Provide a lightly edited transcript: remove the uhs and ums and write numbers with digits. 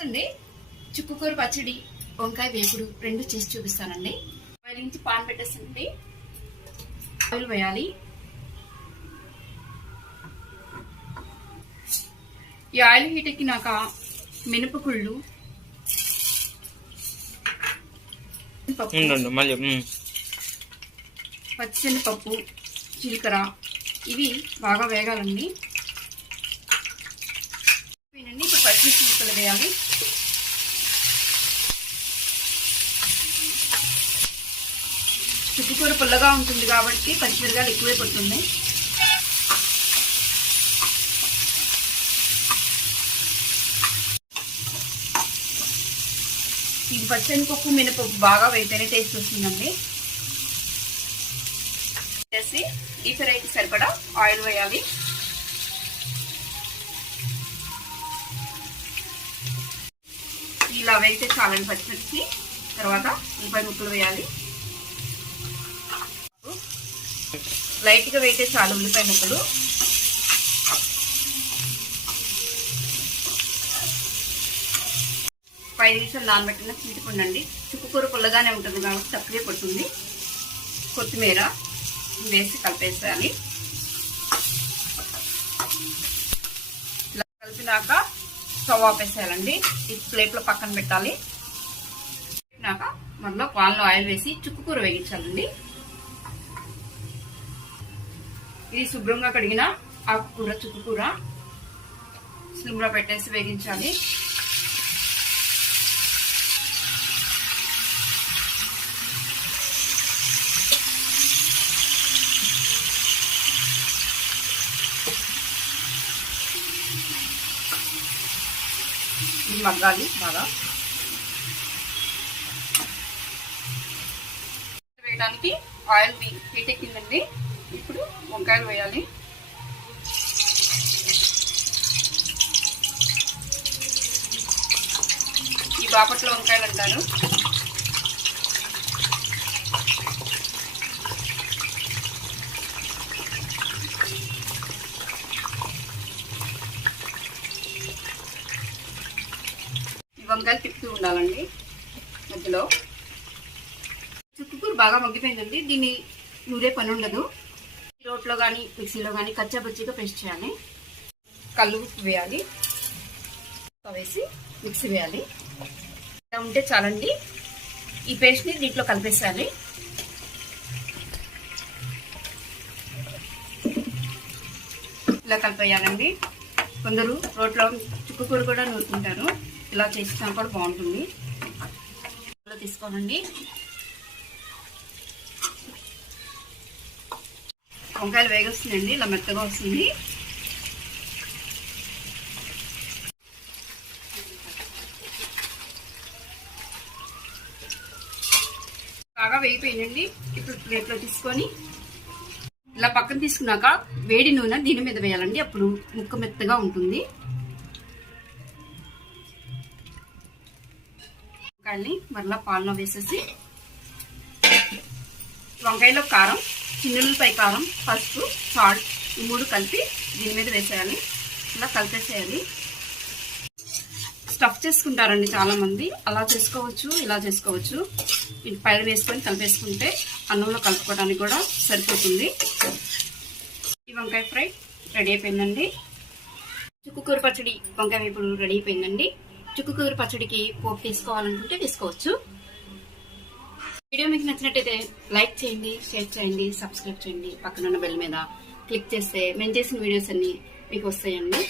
Next అండి చుక్కకూర పచ్చడి వంకాయ వేపుడు రెండు చేసి చూపిస్తానండి. ఆయిల్ నుంచి పాన్ పెట్టేస్తుంది. ఆయిల్ వేయాలి. ఈ ఆయిల్ హీట్ ఎక్కినాక మినపగుళ్ళు, పచ్చిశనగపప్పు, జీలకర్ర ఇవి బాగా వేగాలండి. ఇప్పుడు పచ్చిమిర్చి ముక్కలు వేయాలి. చుక్కకూర పుల్లగా ఉంటుంది కాబట్టి పచ్చిమిరకాయలు ఎక్కువే పడుతుంది. ఇది పచ్చనిపప్పు మినపప్పు బాగా వేస్తేనే టేస్ట్ వస్తుందండి. చేసి ఈ ఫ్రైకి సరిపడా ఆయిల్ వేయాలి. ఇలా వేస్తే చాలండి పచ్చిమిర్చి. తర్వాత ఉల్లిపాయ ముక్కలు వేయాలి. లైట్గా వేస్తే చాలు ఉల్లిపాయ ముక్కలు. పై నిమిషాలు నానబెట్టిన చింతపండు అండి. చుక్కకూర పుల్లగానే ఉంటుంది కాబట్టి తక్కువే పడుతుంది. కొత్తిమీర వేసి కలిపేసేయాలి. ఇలా కలిపినాక స్టవ్ ఆపేసేయాలండి. ఈ ప్లేట్లో పక్కన పెట్టాలి. పెట్టినాక మళ్ళీ పాన్లో ఆయిల్ వేసి చుక్కకూర వేగించాలండి. ఇది శుభ్రంగా కడిగిన ఆకుకూర చుక్కకూర స్లిమ్లో పెట్టేసి వేగించాలి. ఇది మగ్గాలి బాగా. వేయడానికి ఆయిల్ హీట్ ఎక్కిందండి. ఇప్పుడు వంకాయలు వేయాలి. ఈ బాపట్ల వంకాయలు అంటారు. వంకాయలు తిప్పుతూ ఉండాలండి మధ్యలో. చుక్కకూర బాగా మగ్గిపోయిందండి. దీన్ని నూరే పని ఉండదు. రోట్లో కానీ మిక్సీలో కానీ కచ్చాపచ్చిగా పేస్ట్ చేయాలి. కల్లు ఉప్పు వేయాలి. వేసి మిక్సీ వేయాలి. ఇలా ఉంటే చాలండి. ఈ పేస్ట్ని దీంట్లో కలిపేసేయాలి. ఇలా కలిపేయాలండి. కొందరు రోట్లో చుక్కకూర కూడా నూరుకుంటారు. ఇలా చేసినా కూడా బాగుంటుంది. ఇలా తీసుకోనండి. వంకాయలు వేగొస్తుందండి. ఇలా మెత్తగా వస్తుంది. బాగా వేగిపోయిందండి. ఇప్పుడు ప్లేట్లో తీసుకొని ఇలా పక్కన తీసుకున్నాక వేడి నూనె దీని మీద వేయాలండి. అప్పుడు ముక్క మెత్తగా ఉంటుంది. వంకాయల్ని మరలా పాలలో వేసేసి వంకాయలో కారం, చిన్నులపై కారం, పసుపు, సాల్ట్ ఈ మూడు కలిపి దీని మీద వేసేయాలి. ఇలా కలిపేసేయాలి. స్టఫ్ చేసుకుంటారండి చాలా మంది. అలా చేసుకోవచ్చు, ఇలా చేసుకోవచ్చు. ఇది పైన వేసుకొని కలిపేసుకుంటే అన్నంలో కలుపుకోవడానికి కూడా సరిపోతుంది. ఈ వంకాయ ఫ్రై రెడీ అయిపోయిందండి. చుక్కకూర పచ్చడి వంకాయ వేపుడు రెడీ అయిపోయిందండి. చుక్కకూర పచ్చడికి పోపు తీసుకోవాలనుకుంటే తీసుకోవచ్చు. వీడియో మీకు నచ్చినట్టయితే లైక్ చేయండి, షేర్ చేయండి, సబ్స్క్రైబ్ చేయండి. పక్కనున్న బెల్ మీద క్లిక్ చేస్తే మేము చేసిన వీడియోస్ అన్ని మీకు వస్తాయండి.